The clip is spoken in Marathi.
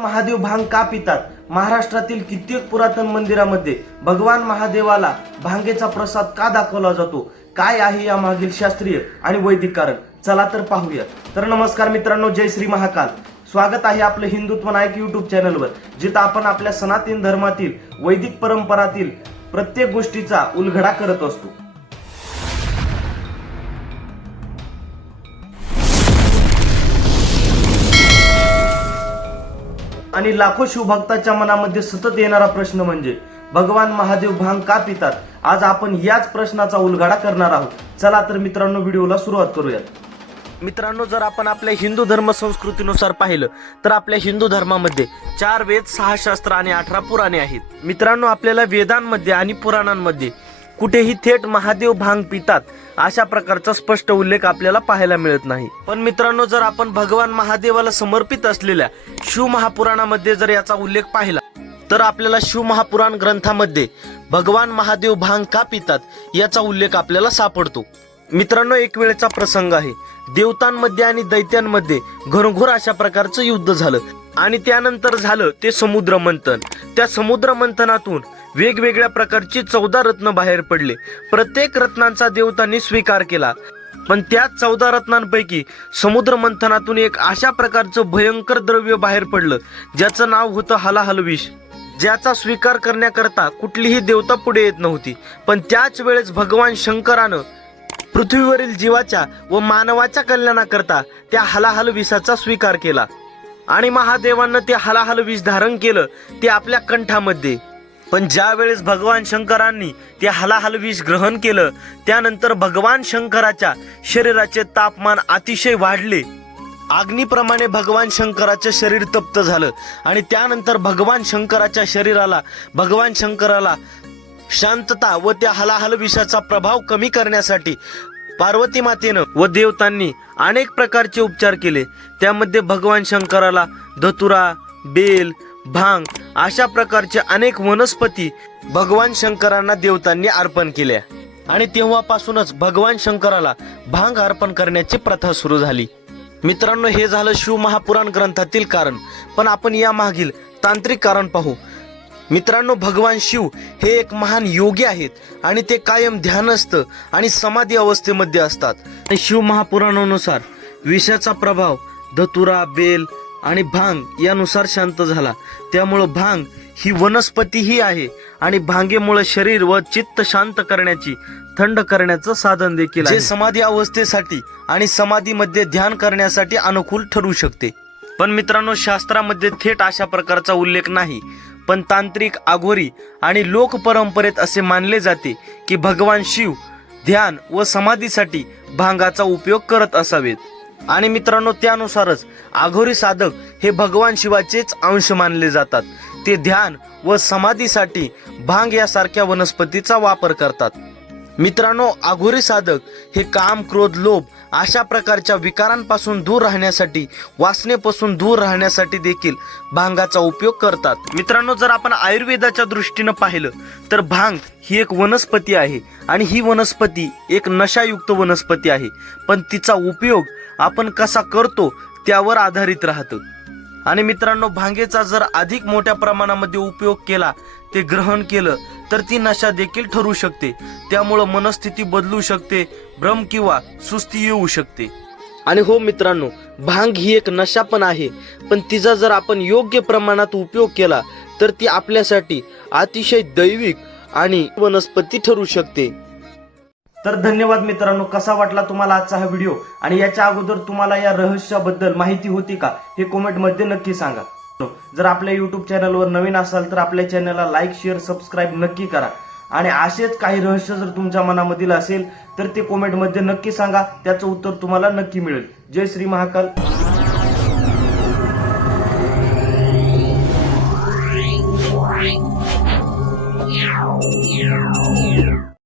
महादेव भांग का पितात? महाराष्ट्रातील कित्येक पुरातन मंदिरामध्ये भगवान महादेवाला भांगेचा प्रसाद का दाखवला जातो? काय आहे या मागील शास्त्रीय आणि वैदिक कारण? चला तर पाहूया. तर नमस्कार मित्रांनो जय श्री महाकाल. स्वागत आहे आपलं हिंदुत्व नायक युट्यूब चॅनलवर जिथं आपण आपल्या सनातन धर्मातील वैदिक परंपरातील प्रत्येक गोष्टीचा उलगडा करत असतो. आणि लाखो शिवभक्ताच्या मनामध्ये सतत येणारा प्रश्न म्हणजे भगवान महादेव भांग का पितात? आज आपण याच प्रश्नाचा उलगाडा करणार आहोत. चला तर मित्रांनो व्हिडिओला सुरुवात करूयात. मित्रांनो जर आपण आपल्या हिंदू धर्म संस्कृतीनुसार पाहिलं तर आपल्या हिंदू धर्मामध्ये चार वेद सहा शास्त्र आणि अठरा पुराणे आहेत. मित्रांनो आपल्याला वेदांमध्ये आणि पुराणांमध्ये कुठेही थेट महादेव भांग पितात अशा प्रकारचा स्पष्ट उल्लेख आपल्याला पाहायला मिळत नाही. पण मित्रांनो जर आपण भगवान महादेवाला समर्पित असलेल्या शिव महापुराणामध्ये जर याचा उल्लेख पाहिला तर आपल्याला शिव महापुराण ग्रंथामध्ये भगवान महादेव भांग का पितात याचा उल्लेख आपल्याला सापडतो. मित्रांनो एक वेळेचा प्रसंग आहे. देवतांमध्ये आणि दैत्यांमध्ये घनघोर अशा प्रकारचं युद्ध झालं. आणि त्यानंतर झालं ते समुद्र मंथन. त्या समुद्र मंथनातून वेगवेगळ्या प्रकारची चौदा रत्न बाहेर पडले. प्रत्येक रत्नांचा देवतांनी स्वीकार केला. पण त्या चौदा रत्नांपैकी समुद्र मंथनातून एक अशा प्रकारचं भयंकर द्रव्य बाहेर पडलं ज्याचं नाव होतं हलाहलविष ज्याचा स्वीकार करण्याकरता कुठलीही देवता पुढे येत नव्हती. पण त्याच वेळेस भगवान शंकरानं पृथ्वीवरील जीवाच्या व मानवाच्या कल्याणाकरता त्या हलाहल विषाचा स्वीकार केला. आणि महादेवांना ते हलाहल विष धारण केलं ते आपल्या कंठामध्ये. पण ज्या वेळेस भगवान शंकरांनी ते हलाहल विष ग्रहण केलं त्यानंतर भगवान शंकराच्या शरीराचे तापमान अतिशय वाढले. अग्नीप्रमाणे भगवान शंकराचं शरीर तप्त झालं आणि त्यानंतर भगवान शंकराच्या शरीराला भगवान शंकराला शांतता व त्या हलाहल विषाचा प्रभाव कमी करण्यासाठी पार्वती मातेनं व देवतांनी अनेक प्रकारचे उपचार केले. त्यामध्ये भगवान शंकराला धतुरा बेल भांग अशा प्रकारचे अनेक वनस्पती भगवान शंकरांना देवतांनी अर्पण केल्या आणि तेव्हापासूनच भगवान शंकराला भांग अर्पण करण्याची प्रथा सुरू झाली. मित्रांनो हे झालं शिव महापुराण ग्रंथातील कारण. पण आपण या मागील तांत्रिक कारण पाहू. मित्रांनो भगवान शिव हे एक महान योगी आहेत आणि ते कायम ध्यानस्थ आणि समाधी अवस्थेमध्ये असतात. शिव महापुराणानुसार विषाचा प्रभाव धतुरा बेल आणि भांग यानुसार शांत झाला. त्यामुळं भांग ही वनस्पतीही आहे आणि भांगेमुळे शरीर व चित्त शांत करण्याची थंड करण्याचं साधन देखील आहे. जे समाधी अवस्थेसाठी आणि समाधीमध्ये ध्यान करण्यासाठी अनुकूल ठरू शकते. पण मित्रांनो शास्त्रामध्ये थेट अशा प्रकारचा उल्लेख नाही. पण तांत्रिक आघोरी आणि लोक परंपरेत असे मानले जाते की भगवान शिव ध्यान व समाधीसाठी भांगाचा उपयोग करत असावेत. आणि मित्रांनो त्यानुसारच आघोरी साधक हे भगवान शिवाचेच अंश मानले जातात. ते ध्यान व समाधीसाठी भांग यासारख्या वनस्पतीचा वापर करतात. मित्रांनो आघोरी साधक हे काम क्रोध लोभ अशा प्रकारच्या विकारांपासून दूर राहण्यासाठी वासनेपासून दूर राहण्यासाठी देखील भांगाचा उपयोग करतात. मित्रांनो जर आपण आयुर्वेदाच्या दृष्टीनं पाहिलं तर भांग ही एक वनस्पती आहे आणि ही वनस्पती एक नशायुक्त वनस्पती आहे. पण तिचा उपयोग आपण कसा करतो त्यावर आधारित राहतं. आणि मित्रांनो भांगेचा जर अधिक मोठ्या प्रमाणामध्ये उपयोग केला ते ग्रहण केलं तर ती नशा देखील ठरू शकते. त्यामुळं मनस्थिती बदलू शकते भ्रम किंवा सुस्ती येऊ शकते. आणि हो मित्रांनो भांग ही एक नशा पण आहे पण तिचा जर आपण योग्य प्रमाणात उपयोग केला तर ती आपल्यासाठी अतिशय दैविक आणि वनस्पती ठरू शकते. तर धन्यवाद मित्रांनो कसा वाटला तुम्हाला आजचा हा व्हिडिओ? आणि याच्या अगोदर तुम्हाला या रहस्याबद्दल माहिती होती का हे कॉमेंटमध्ये नक्की सांगा. जर आपल्या युट्यूब चॅनलवर नवीन असाल तर आपल्या चॅनलला लाईक शेअर सबस्क्राईब नक्की करा. आणि असेच काही रहस्य जर तुमच्या मनामधील असेल तर ते कॉमेंटमध्ये नक्की सांगा. त्याचं उत्तर तुम्हाला नक्की मिळेल. जय श्री महाकाल.